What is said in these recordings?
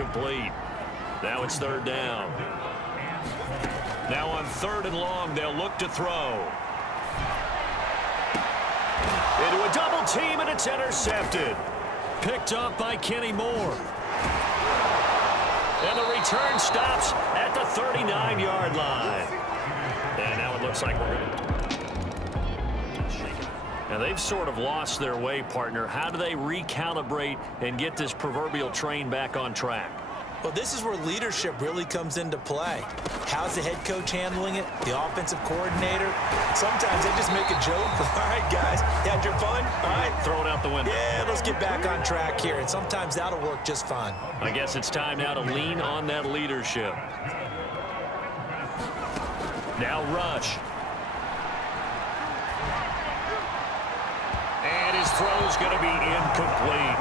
incomplete. Now it's third down. Now on 3rd and long, they'll look to throw. Into a double team, and it's intercepted. Picked up by Kenny Moore. And the return stops at the 39-yard line. And now it looks like we're going to... Now they've sort of lost their way, partner. How do they recalibrate and get this proverbial train back on track? Well, this is where leadership really comes into play. How's the head coach handling it? The offensive coordinator? Sometimes they just make a joke. All right, guys, you had your fun? All right. Throw it out the window. Yeah, let's get back on track here. And sometimes that'll work just fine. I guess it's time now to lean on that leadership. Now Rush. And his throw's going to be incomplete.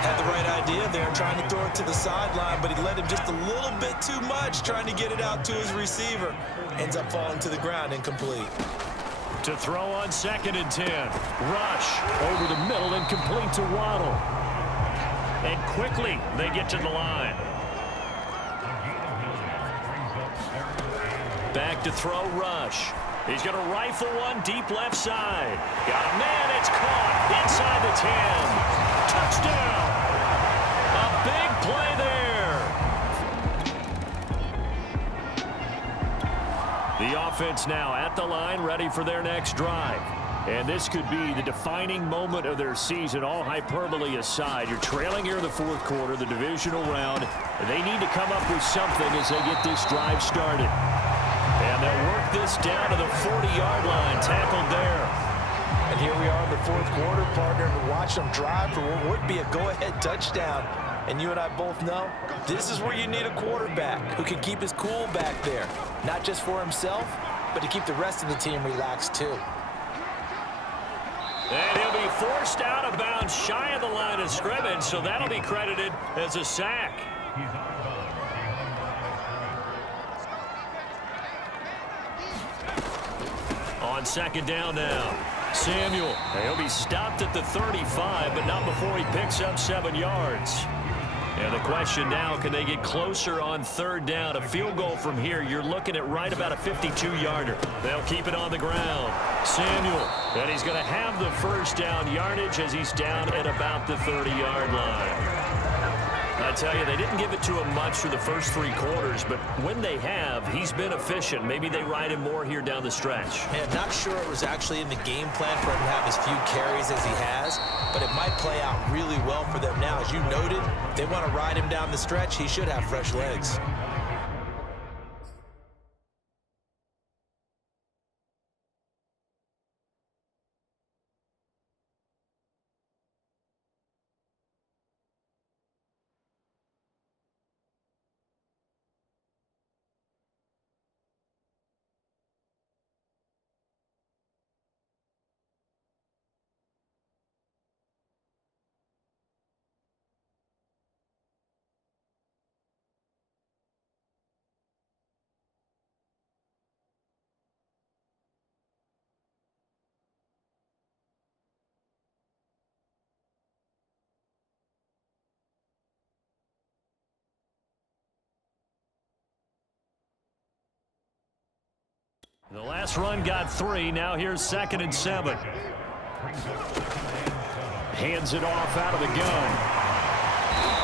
Had the right idea there, trying to throw it to the sideline, but he let him just a little bit too much, trying to get it out to his receiver. Ends up falling to the ground, incomplete. To throw on 2nd and 10. Rush over the middle and complete to Waddle. And quickly they get to the line. Back to throw Rush. He's going to rifle one deep left side. Got a man, it's caught inside the 10. Touchdown. A big play there. The offense now at the line, ready for their next drive. And this could be the defining moment of their season, all hyperbole aside. You're trailing here in the 4th quarter, the divisional round. They need to come up with something as they get this drive started. And they'll work this down to the 40-yard line, tackled there. And here we are in the 4th quarter, partner, and watch them drive for what would be a go-ahead touchdown. And you and I both know this is where you need a quarterback who can keep his cool back there, not just for himself, but to keep the rest of the team relaxed too. And he'll be forced out of bounds shy of the line of scrimmage, so that'll be credited as a sack. On 2nd down now, Samuel. He'll be stopped at the 35, but not before he picks up 7 yards. And the question now, can they get closer on 3rd down? A field goal from here, you're looking at right about a 52-yarder. They'll keep it on the ground. Samuel, and he's going to have the 1st down yardage as he's down at about the 30-yard line. I tell you, they didn't give it to him much through the first 3 quarters, but when they have, he's been efficient. Maybe they ride him more here down the stretch. Man, not sure it was actually in the game plan for him to have as few carries as he has, but it might play out really well for them now. As you noted, if they want to ride him down the stretch, he should have fresh legs. The last run got 3. Now here's 2nd and 7. Hands it off out of the gun.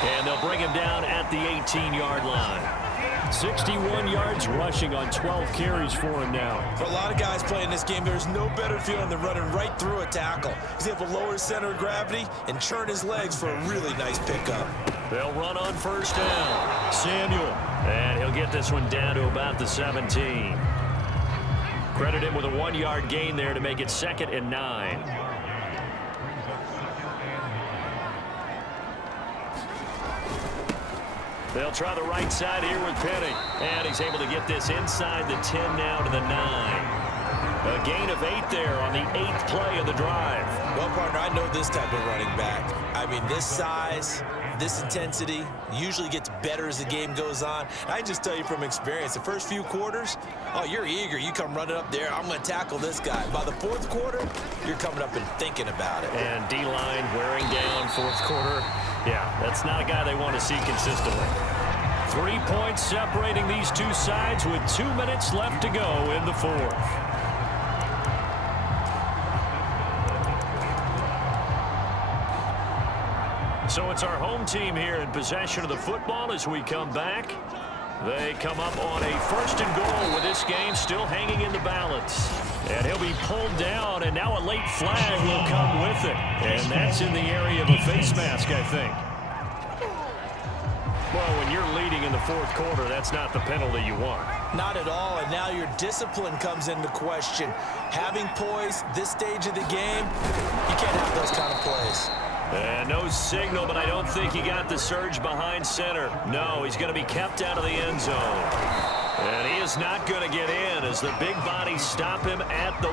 And they'll bring him down at the 18-yard line. 61 yards rushing on 12 carries for him now. For a lot of guys playing this game, there's no better feeling than running right through a tackle. He's able to lower his center of gravity and turn his legs for a really nice pickup. They'll run on 1st down. Samuel. And he'll get this one down to about the 17. Credit him with a 1-yard gain there to make it 2nd and 9. They'll try the right side here with Penny. And he's able to get this inside the 10 now to the 9. A gain of 8 there on the 8th play of the drive. Well, partner, I know this type of running back. I mean, this size, this intensity usually gets better as the game goes on. I just tell you from experience, the first few quarters, oh, you're eager. You come running up there, I'm going to tackle this guy. By the 4th quarter, you're coming up and thinking about it. And D-line wearing down 4th quarter. Yeah, that's not a guy they want to see consistently. 3 points separating these two sides with 2 minutes left to go in the fourth. So it's our home team here in possession of the football as we come back. They come up on a 1st and goal with this game still hanging in the balance. And he'll be pulled down, and now a late flag will come with it. And that's in the area of a face mask, I think. Well, when you're leading in the fourth quarter, that's not the penalty you want. Not at all, and now your discipline comes into question. Having poise this stage of the game, you can't have those kind of plays. And no signal, but I don't think he got the surge behind center. No, he's going to be kept out of the end zone. And he is not going to get in as the big bodies stop him at the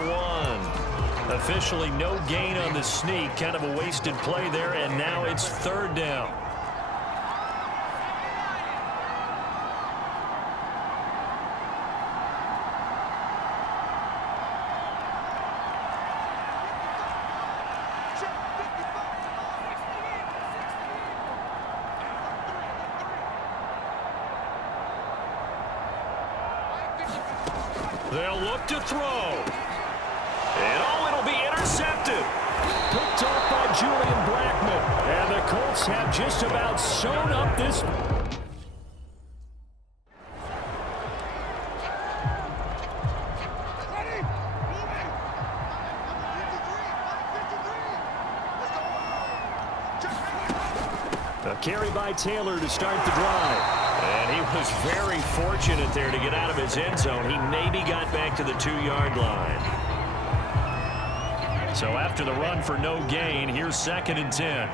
1. Officially no gain on the sneak, kind of a wasted play there, and now it's 3rd down. They'll look to throw. And oh, it'll be intercepted. Picked off by Julian Blackmon. And the Colts have just about sewn up this. A carry by Taylor to start the drive. And he was very fortunate there to get out of his end zone. He maybe got back to the 2-yard line. So after the run for no gain, here's 2nd and 10.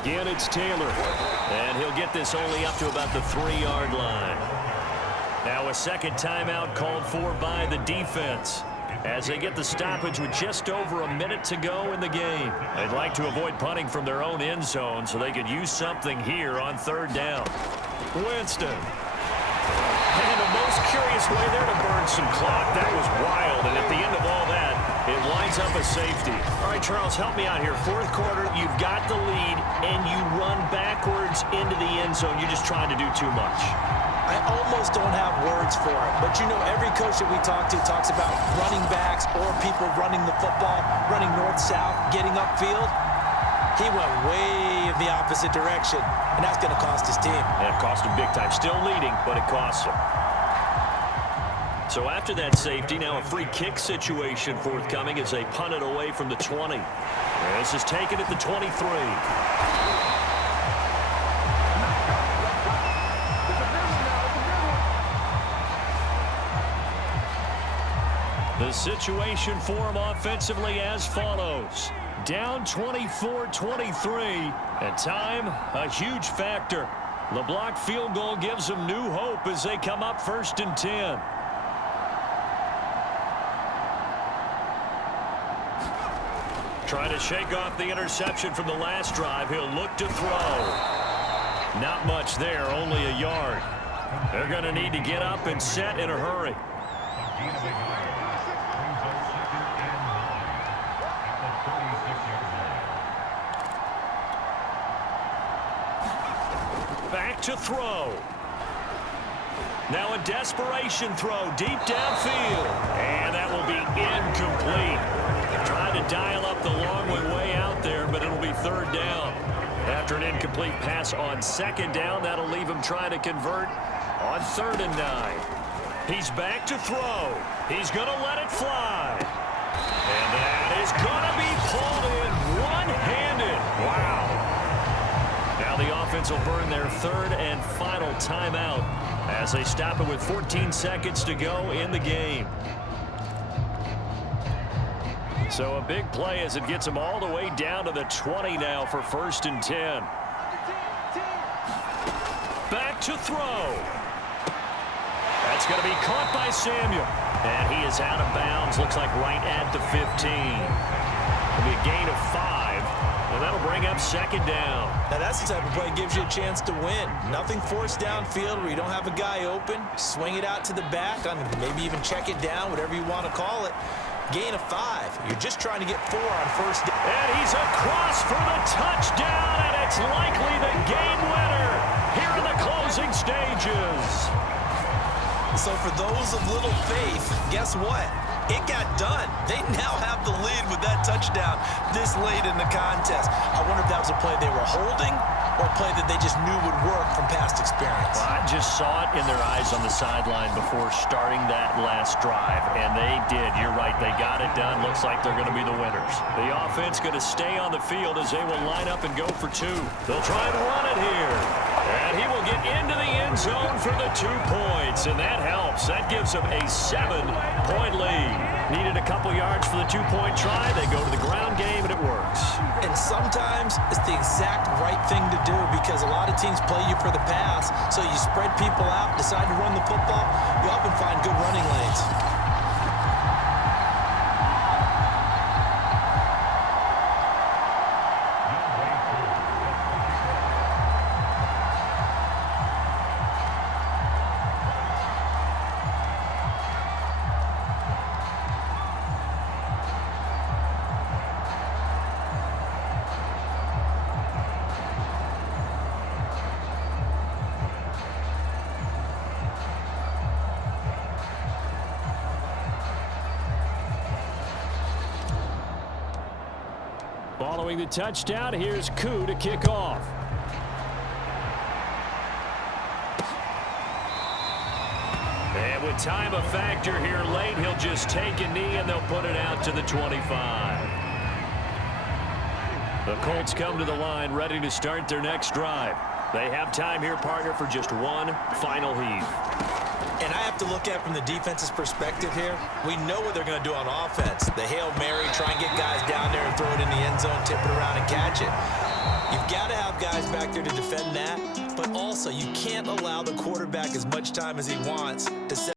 Again, it's Taylor. And he'll get this only up to about the 3-yard line. Now a second timeout called for by the defense, as they get the stoppage with just over a minute to go in the game. They'd like to avoid punting from their own end zone so they could use something here on 3rd down. Winston. And the most curious way there to burn some clock. That was wild, and at the end of all that, it winds up a safety. All right, Charles, help me out here. 4th quarter, you've got the lead, and you run backwards into the end zone. You're just trying to do too much. I almost don't have words for it. But, you know, every coach that we talk to talks about running backs or people running the football, running north-south, getting upfield. He went way in the opposite direction, and that's going to cost his team. And it cost him big time. Still leading, but it costs him. So after that safety, now a free kick situation forthcoming as they punt it away from the 20. And this is taken at the 23. The situation for him offensively as follows. Down 24-23, and time a huge factor. The blocked field goal gives them new hope as they come up 1st and 10. Trying to shake off the interception from the last drive. He'll look to throw. Not much there, only a yard. They're going to need to get up and set in a hurry. Back to throw. Now a desperation throw deep downfield. And that will be incomplete. Trying to dial up the long way out there, but it'll be 3rd down. After an incomplete pass on 2nd down, that'll leave him trying to convert on 3rd and 9. He's back to throw. He's going to let it fly. And that is going to be pulled in one-handed. Wow. Now the offense will burn their 3rd and final timeout as they stop it with 14 seconds to go in the game. So a big play as it gets them all the way down to the 20 now for 1st and 10. Back to throw. That's going to be caught by Samuel. And he is out of bounds. Looks like right at the 15. It'll be a gain of 5. And that'll bring up 2nd down. Now that's the type of play that gives you a chance to win. Nothing forced downfield where you don't have a guy open. Swing it out to the back, maybe even check it down, whatever you want to call it. gain of 5. You're just trying to get 4 on first down. And he's across for the touchdown, and it's likely the game winner here in the closing stages. So for those of little faith, guess what? It got done. They now have the lead with that touchdown this late in the contest. I wonder if that was a play they were holding or a play that they just knew would work from past experience. Well, I just saw it in their eyes on the sideline before starting that last drive, and they did. You're right. They got it done. Looks like they're going to be the winners. The offense going to stay on the field as they will line up and go for 2. They'll try and run it here. And he will get into the end zone for the 2 points, and that helps. That gives them a 7-point lead. Needed a couple yards for the 2-point try. They go to the ground game, and it works. And sometimes it's the exact right thing to do because a lot of teams play you for the pass, so you spread people out, decide to run the football, you often find good running lanes. Following the touchdown, here's Koo to kick off. And with time a factor here late, he'll just take a knee and they'll put it out to the 25. The Colts come to the line ready to start their next drive. They have time here, partner, for just one final heave. And I have to look at it from the defense's perspective here. We know what they're going to do on offense. The Hail Mary, try and get guys down there and throw it in the end zone, tip it around and catch it. You've got to have guys back there to defend that, but also you can't allow the quarterback as much time as he wants to set